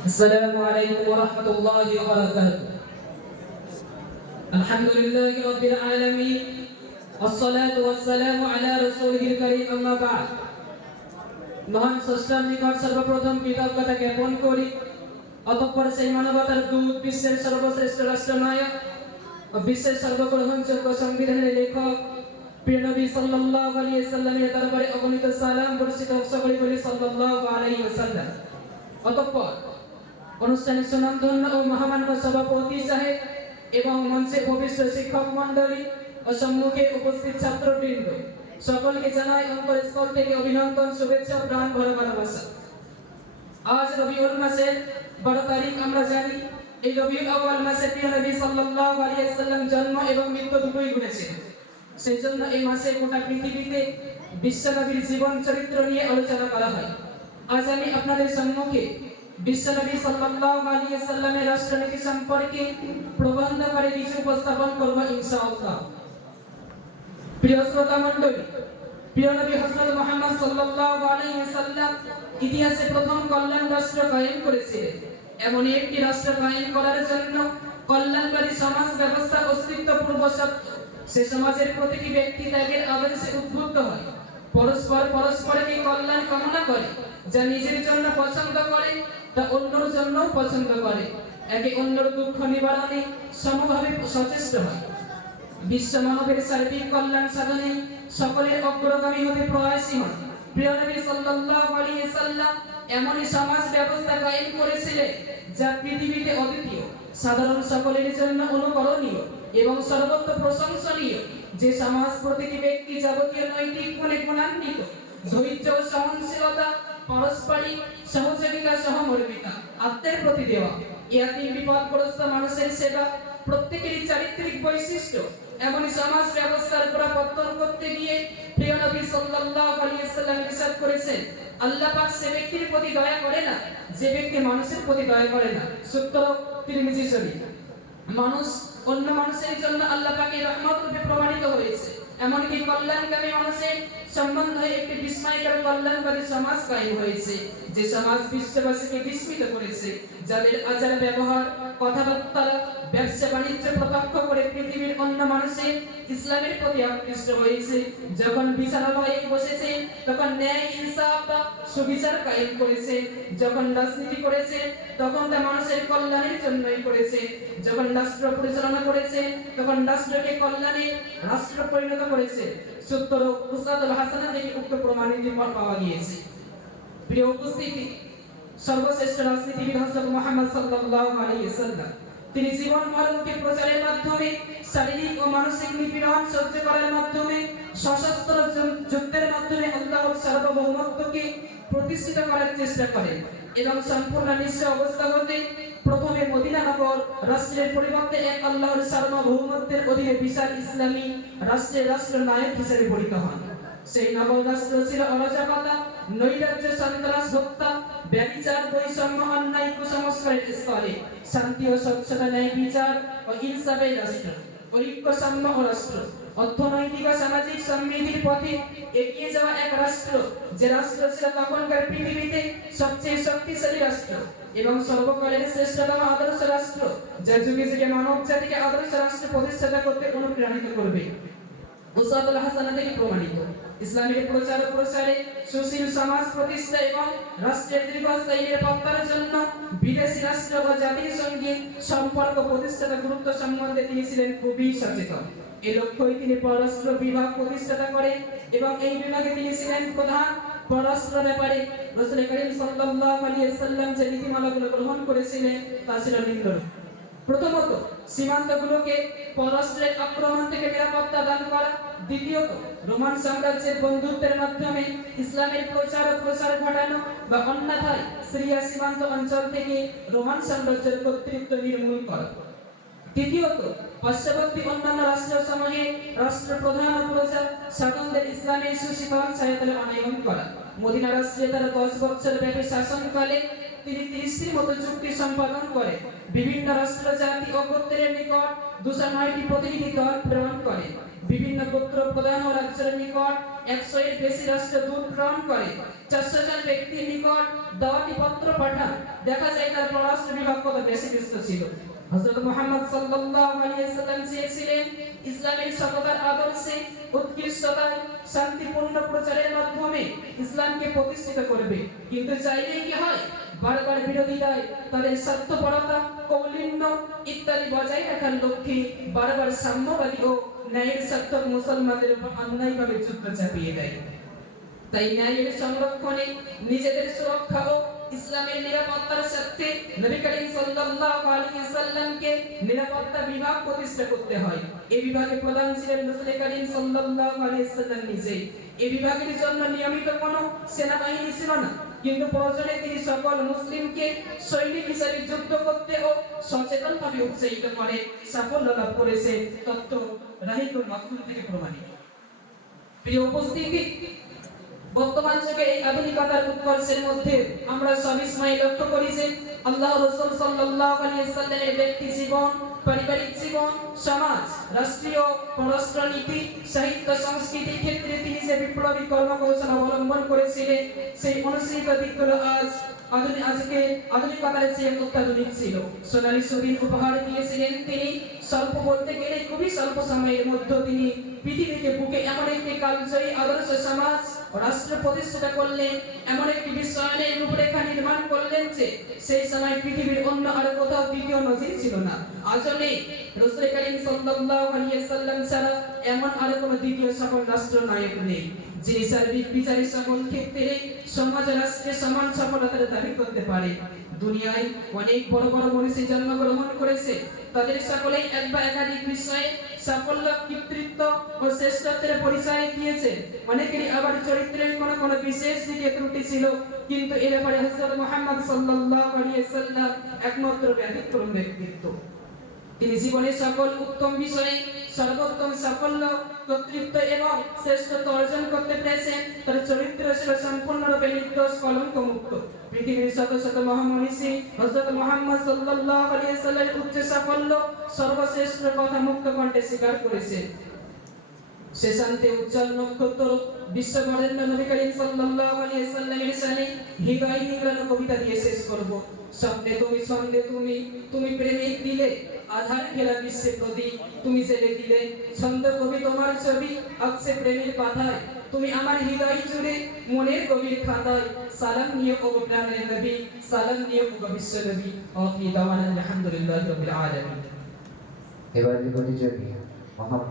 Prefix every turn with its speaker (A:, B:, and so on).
A: السلام عليكم ورحمة الله وبركاته الحمد لله رب العالمين والصلاة والسلام على رسوله الكريم أما بعد মহান স্রষ্টার নিকট সর্বপ্রথম কৃতজ্ঞতা জ্ঞাপন করি অতঃপর সেই মানবতার দূত বিশ্বের সর্বশ্রেষ্ঠ রাষ্ট্রনায়ক ও বিশ্বের সর্বগ্রহণযোগ্য সংবিধানের লেখক প্রিয় নবী সাল্লাল্লাহু আলাইহি সাল্লামের দরবারে অগণিত সালাম বর্ষিত হোক সকলে বলি সাল্লাল্লাহু আলাইহি ওয়াসাল্লাম অতঃপর অনুষ্ঠানের সুনামধন্য ও মহামান্য সভাপতি সাহেব এবং মঞ্চে ভবিষ্য শিক্ষক মণ্ডলী ও সম্মুখে উপস্থিত ছাত্রবৃন্দ। সকলকে জানাই অন্তরস্থল থেকে অভিনন্দন, শুভেচ্ছা, প্রাণ ভরা ভালোবাসা। আজ রবিউল মাসের বারো তারিখ, আমরা জানি, এই রবিউল আউয়াল মাসে প্রিয় নবী সাল্লাল্লাহু আলাইহি সাল্লাম জন্ম এবং মৃত্যু দুটোই ঘটেছে। সেই জন্য এই মাসে গোটা পৃথিবীতে বিশ্বনবীর জীবন চরিত্র নিয়ে আলোচনা করা হয়। আজ আমি আপনাদের সম্মুখে বিশ্বনবী সাল্লাল্লাহু আলাইহি সাল্লামের রাষ্ট্রনীতি সম্পর্কে প্রবন্ধ করে কিছু উপস্থাপন করব ইনশাআল্লাহ। প্রিয় শ্রোতা মণ্ডলী, প্রিয় নবী হযরত মুহাম্মদ সাল্লাল্লাহু আলাইহি সাল্লাম ইতিহাসে প্রথম কল্যাণ রাষ্ট্র কায়েম করেছিলেন। এমন একটি রাষ্ট্র কায়েম করার জন্য কল্যাণকারী সমাজ ব্যবস্থা অস্তিত্ব পূর্ব সে সমাজের প্রতিটি ব্যক্তি ত্যাগের আদর্শে উদ্বুদ্ধ হয়। পরস্পর পরস্পরকে কল্যাণ কামনা করে, যা নিজের জন্য পছন্দ করে তা অন্যর জন্য পছন্দ করে। একে অন্যর দুঃখ নিবারণে সমভাবে সচেষ্ট হয়। বিশ্ব মানবের সার্বিক কল্যাণ সাধনে সকলের অগ্রগামী হতে প্রয়াসী হন। প্রিয় নবী সাল্লাল্লাহু আলাইহি সাল্লাম এমনই সমাজ ব্যবস্থা কায়েম করেছিলেন, যা পৃথিবীতে অদ্বিতীয়, সাধারণ সকলের জন্য অনুকরণীয় এবং সর্বত্র প্রশংসনীয়। যে সমাজ প্রতিটি ব্যক্তি যাবতীয় নৈতিক গুণে গুণান্বিত, ধৈর্য ও সহনশীলতা পারস্পরিক সহযোগিতা সহমর্মিতা আত্মের প্রতি দেওয়া। ইয়াতি বিপদগ্রস্ত মানুষের সেবা। প্রত্যেকেরই চারিত্রিক বৈশিষ্ট্য। এমনই সমাজ ব্যবস্থার পরিবর্তন করতে গিয়ে প্রিয় নবী সাল্লাল্লাহু আলাইহি সাল্লাম ইরশাদ করেছেন, আল্লাহ পাক সে ব্যক্তির প্রতি দয়া করে না, যে ব্যক্তি মানুষের প্রতি দয়া করে না। সূত্র তিরমিজি শরীফ। মানুষ অন্য মানুষের জন্য আল্লাহ পাকের রহমত রূপে প্রমাণিত হয়েছে। এমনকি কল্যাণকামী মানুষের সম্বন্ধে একটি বিস্ময়কর কল্যাণকারী সমাজ কায়েম হয়েছে যে সমাজ বিশ্ববাসীকে বিস্মিত করেছে যাদের আচার ব্যবহার কথাবার্তা ব্যবসা বাণিজ্য প্রত্যক্ষ করে পৃথিবীর অন্য মানুষের ইসলামের প্রতি আকৃষ্ট হয়েছে। যখন বিচারালয়ে বসেছে, তখন ন্যায়, ইনসাফ সুবিচার কায়েম করেছে। যখন রাজনীতি করেছে, তখন তা মানুষের কল্যাণের জন্যই করেছে। যখন রাষ্ট্র পরিচালনা করেছে, তখন রাষ্ট্রকে কল্যাণে রাষ্ট্র পরিণত করেছে। উস্তাদুল হাসানা থেকে উক্ত প্রমাণিত পাওয়া গিয়েছে। প্রিয় উপস্থিতি, সর্বশ্রেষ্ঠ রাজনীতিবিদ হযরত মুহাম্মদ সাল্লাল্লাহু আলাইহি তিনি জীবন মরণকে প্রচারের মাধ্যমে, শারীরিক ও মানসিক নিপীড়ন সহ্য করার মাধ্যমে, সশস্ত্র যুদ্ধের মাধ্যমে আল্লাহর সার্বভৌমত্বকে প্রতিষ্ঠিত করার চেষ্টা করেন এবং সম্পূর্ণ নিঃস্ব অবস্থা হতে প্রথমে মদিনা নগর রাষ্ট্রের পরিবর্তে এক আল্লাহর সার্বভৌমত্বের অধীনে বিশাল ইসলামী রাষ্ট্রের রাষ্ট্র নায়ক হিসেবে পরিণত হন। সেই নগর রাষ্ট্র ছিল অরাজকতা নৈরাজ্য সন্ত্রাস হত্যা ব্যভিচার বৈষম্য, অন্যায়, কুসংস্কারের স্তরে শান্তি ও স্বচ্ছতা ন্যায় বিচার ও ইনসাফের রাষ্ট্র ঐক্য সাম্য ও রাষ্ট্র, অর্থনৈতিক ও সামাজিক সমৃদ্ধির পথে এগিয়ে যাওয়া এক রাষ্ট্র, যে রাষ্ট্র ছিল তখনকার পৃথিবীতে সবচেয়ে শক্তিশালী রাষ্ট্র এবং সর্বকালের শ্রেষ্ঠতম আদর্শ রাষ্ট্র, যা যুগে যুগে মানব জাতিকে আদর্শ রাষ্ট্র প্রতিষ্ঠা করতে অনুপ্রাণিত করবে। উসাদুল হাসানা থেকে প্রমাণিত। ইসলামের প্রচার প্রসারে সুশীল সমাজ প্রতিষ্ঠা এবং রাষ্ট্রের দীর্ঘস্থায়ী নিরাপত্তার জন্য বিদেশি রাষ্ট্র ও জাতির সঙ্গে সম্পর্ক প্রতিষ্ঠাতা গুরুত্ব সম্বন্ধে তিনি ছিলেন খুবই সচেতন। এই লক্ষ্যই তিনি পররাষ্ট্র বিভাগ প্রতিষ্ঠাতা করেন এবং এই বিভাগে তিনি ছিলেন প্রধান। পররাষ্ট্র ব্যাপারে রাসূল করিম সাল্লাল্লাহু আলাইহি সাল্লাম যে নীতিমালাগুলো গ্রহণ করেছিলেন, তা ছিল নিম্নরূপ। প্রথমত, সীমান্তগুলোকে পররাষ্ট্রের আক্রমণ থেকে নিরাপত্তা দান করা। দ্বিতীয়ত, রোমান সাম্রাজ্যের বন্ধুত্বের মাধ্যমে ইসলামের প্রচার ও প্রসার ঘটানো বা অন্যথায় সিরিয়া সীমান্ত অঞ্চল থেকে রোমান সাম্রাজ্যের কর্তৃত্ব নির্মূল করা। তৃতীয়ত পার্শ্ববর্তী অন্যান্য রাষ্ট্রসমূহে রাষ্ট্রপ্রধান ও প্রজা স্বাতন্ত্র্যের ইসলামের সুশীতল ছায়াতলে অনায়ন করা। মদিনা রাষ্ট্রে তারা দশ বছর ব্যাপী শাসনকালে তিনি তিরিশটির মতো চুক্তি সম্পাদন করে, বিভিন্ন রাষ্ট্র জাতি ও গোত্রের নিকট দুশো নয়টি প্রতিনিধি দল প্রেরণ করে। বিভিন্ন গোত্র প্রধান ও রাজ্যের নিকট একশো এর বেশি রাষ্ট্রদূত প্রেরণ করে, চারশো জন ব্যক্তির নিকট দাওয়াতি পত্র পাঠান। দেখা যায় তার পররাষ্ট্র বিভাগ কত বেশি ব্যস্ত ছিল। হযরত মুহাম্মদ সাল্লাল্লাহু আলাইহি ওয়াসাল্লাম চেয়েছিলেন ইসলামের সততার আদর্শে, উৎকৃষ্টতায়, শান্তিপূর্ণ প্রচারের মাধ্যমে ইসলামকে প্রতিষ্ঠিত করবে। কিন্তু চাইলেই কি হয়? বারবার বিরোধীরাই তাদের স্বার্থপরতা, কৌলিন্য ইত্যাদি বজায় রাখার লক্ষ্যে বারবার সাম্যবাদী ও ন্যায়ের স্বার্থ মুসলমানদের উপর অন্যায়ভাবে যুদ্ধ চাপিয়ে দেয় তাই ন্যায়ের সংরক্ষণে নিজেদের সুরক্ষা ও ইসলামের নিরাপত্তার স্বার্থে নবী করিম সাল্লাল্লাহু আলাইহি ওয়াসাল্লামকে নিরাপত্তা বিভাগ প্রতিষ্ঠা করতে হয় এই বিভাগে প্রধান ছিলেন রাসূল করিম সাল্লাল্লাহু আলাইহি ওয়াসাল্লাম নিজে এই বিভাগের জন্য নিয়মিত কোনো সেনাবাহিনী ছিল না কিন্তু প্রয়োজনে তিনি সকল মুসলিমকে সৈনিক হিসেবে যুদ্ধ করতে ও সচেতনভাবে উৎসাহিত করে সাফল্য লাভ করেছে তত্ত্ব রাহিতুল মাকতুল থেকে প্রমাণিত। প্রিয় উপস্থিতি, বর্তমান যুগে এই আধুনিকতার উৎকর্ষের মধ্যে আমরা সবিস্ময় লক্ষ্য করি যে আল্লাহ রসুল সাল্লাল্লাহু আলাইহি ওয়াসাল্লামের ব্যক্তি জীবন, পারিবারিক জীবন, সমাজ, রাষ্ট্রীয় পররাষ্ট্রনীতি, সাহিত্য সংস্কৃতির ক্ষেত্রে যে বিপ্লবী কর্মকৌশল অবলম্বন করেছিলেন সেই অনুসৃত দিকগুলো আজ আধুনিক আজকে আধুনিকতার চেয়ে অত্যাধুনিক ছিল সোনালী ছবির উপহার দিয়েছিলেন তিনি। স্বল্প বলতে গেলে খুবই স্বল্প সময়ের মধ্যে তিনি পৃথিবীকে বুকে এমন একটি কালজয়ী আদর্শ সমাজ রাষ্ট্র প্রতিষ্ঠা করলেন, এমন একটি বিশ্বায়নের রূপরেখা নির্মাণ করলেন যে সেই সময় পৃথিবীর অন্য আর কোথাও দ্বিতীয় নজির ছিল না। নেই। রসুল সাল্লাল্লাহু আলাইহি সাল্লাম ছাড়া এমন আর কোনো দ্বিতীয় সকল রাষ্ট্র নায়ক নেই, যিনি সার্বিক সকল ক্ষেত্রে সমাজ রাষ্ট্রের সমান সফলতার দাবি করতে পারে। দুনিয়ায় অনেক বড় বড় মনীষী জন্মগ্রহণ করেছে। তাদের সকলেই এক বা একাধিক বিষয়ে সাফল্য, কৃতিত্ব ও শ্রেষ্ঠত্বের পরিচয় দিয়েছে। অনেকেরই আবার চরিত্রের কোনো কোনো বিশেষ দিকে ত্রুটি ছিল, কিন্তু এ ব্যাপারে হজরত মোহাম্মদ সাল্লাল্লাহু আলাইহি সাল্লাম একমাত্র ব্যতিক্রম ব্যক্তিত্ব। তিনি জীবনের সকল উত্তম বিষয়ে সর্বোত্তম সাফল্য কর্তৃত্ব এবং শ্রেষ্ঠত্ব অর্জন করতে পেরেছেন তার চরিত্র ছিল সম্পূর্ণরূপে নির্দোষ, কলঙ্ক মুক্ত। পৃথিবীর শত শত মহামনীষী হযরত মুহাম্মদ সাল্লাল্লাহু আলাইহি সাল্লামের উচ্চ সাফল্য সর্বশ্রেষ্ঠ কথা মুক্ত কণ্ঠে স্বীকার করেছে। শেষান্তে উজ্জ্বল নক্ষত্র বিশ্ববরেণ্য নবী করিম সাল্লাল্লাহু আলাইহি সাল্লামের শানে হৃদয় নিংড়ানো কবিতা দিয়ে শেষ করব। স্বপ্নে তুমি, ছন্দে তুমি তুমি প্রেমিক দিলে আধার খেলা বিশ্বের প্রদীপ তুমি জেলে দিলে, ছন্দ কবি তোমার ছবি আঁকছে প্রেমের পাতায়। তুমি আমার হৃদয় জুড়ে মনের গভীর খাতায়। সালাম নিয়ে ও প্রাণের নবী, সালাম নিয়ে ও বিশ্ব নবী। আখির দাওয়ানা আলহামদুলিল্লাহ রবিল আলামিন।
B: এবার প্রতিযোগী মোহাম্মদ